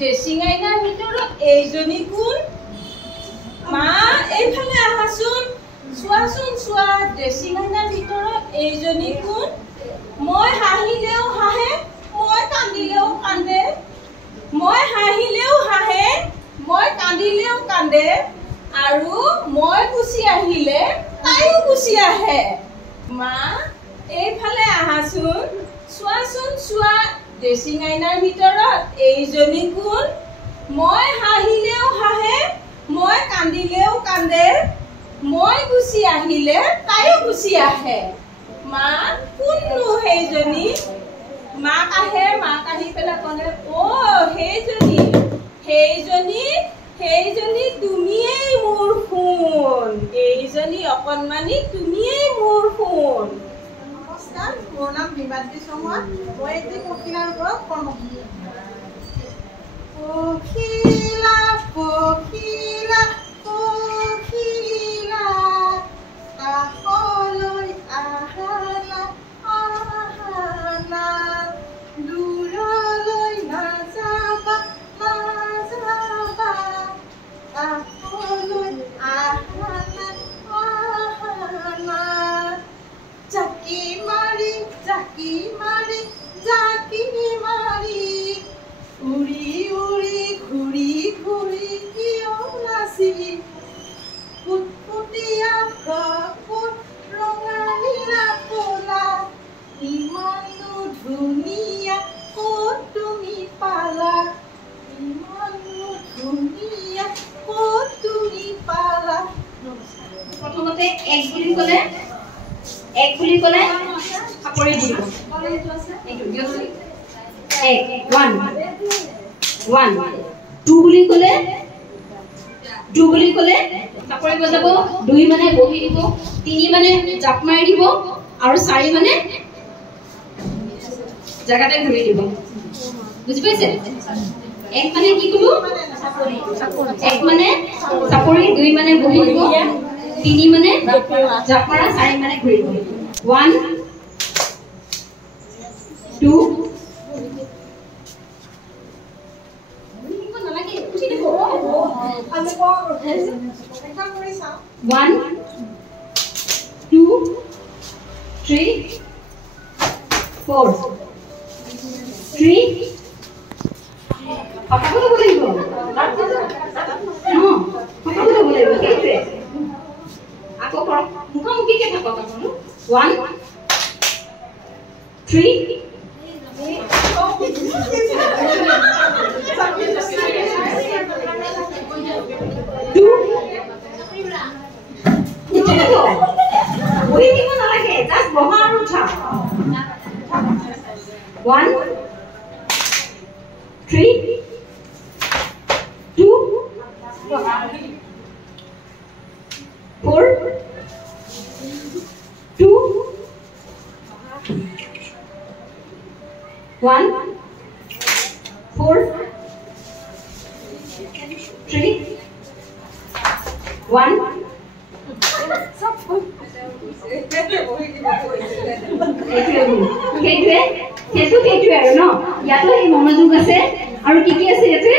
Dressing আইনাৰ ভিতৰত এইজনী কোন মা এইফালে আহাচোন চোৱাচোন চোৱা ড্ৰেছিং আইনাৰ ভিতৰত এইজনী কোন মই হাঁহিলেও হাঁহে মই কান্দিলেও কান্দে মই হাঁহিলেও হাঁহে মই কান্দিলেও কান্দে আৰু মই গুচি আহিলে তাইও গুচি আহে মা এইফালে আহাচোন চোৱাচোন চোৱা ড্ৰেছিং আইনাৰ ভিতৰত এইজনী কোন মই হাঁহিলেও হাঁহে মই কান্দিলেও কান্দে মই গুচি আহিলে তাইও গুচি আহে মা কোননো সেইজনী মাক আহি পেলাই ক'লে অ' সেইজনী তুমিয়েই মোৰ সোণ এইজনী অকণমানি তুমিয়েই মোৰ সোণ নমস্কাৰ মোৰ নাম বিমাদ্ৰী চৌহান মই এটি পখিলাৰ ওপৰত কৰ্ম পখিলা পখিলা পখিলা কাষলৈ আহানা আহানা দূৰলৈ নাযাবা নাযাবা কাষলৈ আহানা আহানা জাকি মাৰি জাকি মাৰি জাকি মাৰি উৰি উৰি ঘূৰি ঘূৰি কিয় নাচি ফুটফুটীয়া ফুট ৰঙা নীলা ক'লা ইমানো ধুনীয়া ক'ত তুমি পালা ইমানো ধুনীয়া ক'ত তুমি পালা প্ৰথমতে এক বুলি ক'লে চাপৰি দিব এক 1 2 বুলি ক'লে চাপৰি বজাব 2 মানে বহি দিব 3 মানে জাপ মাৰি দিব আৰু 4 মানে জাগাতে ঘূৰি দিব বুজি পাইছে এক মানে কি কলো এক মানে চাপৰি 2 মানে বহি দিব 3 মানে জাপ মাৰা 4 মানে ঘূৰি দিব 1 2 1 2 3 4 3 apa boleh boleh ibu? No, apa boleh boleh ibu? Gitu. Aku kalau muka mungkin kita apa kamu? 1 3 1 3 2 4 2 1 4 3 1 সেইটোৱে আৰু ন ইয়াতো এই মনোযোগ আছে আৰু কি আছে ইয়াতে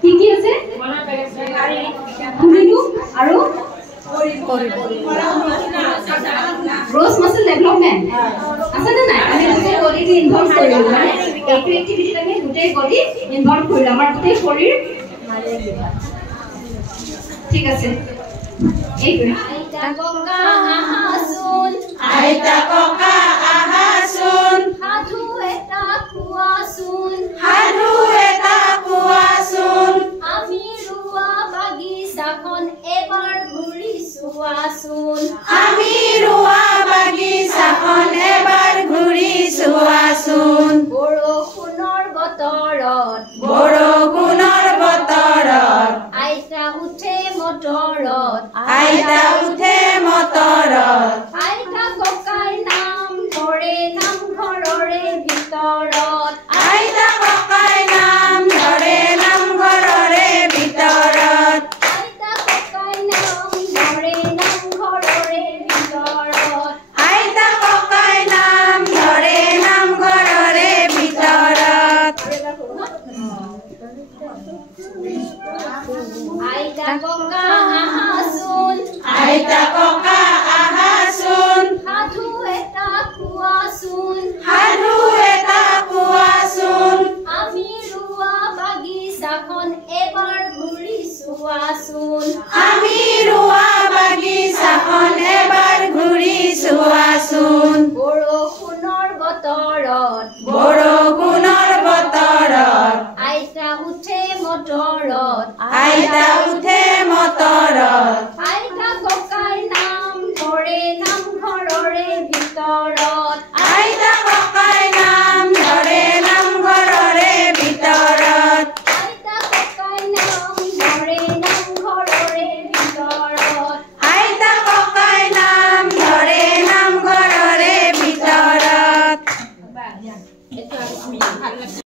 কি আছে শুনিলো আৰু গ্ৰোথ মাসল ডেভেলপমেন্ট আছে না নাই আমি গোটেই বডিটো ইনভলভ কৰিলো মানে এইটো এক্টিভিটিত আমি গোটেই বডি ইনভলভ কৰিলো আমাৰ গোটেই শৰীৰ ঠিক আছে এইটো আইতা ককা আহাচোন সাধু এটা কোৱাচোন আমি ৰুৱা বাগিচাখন এবাৰ ঘূৰি চোৱাচোন বৰষুণৰ বতৰত আইতা উঠে মটৰত আইতা ককাই নাম ধৰে নামঘৰৰে ভিতৰত আইতা ককাই নাম ধৰে নামঘৰৰে ভিতৰত বৰষুণত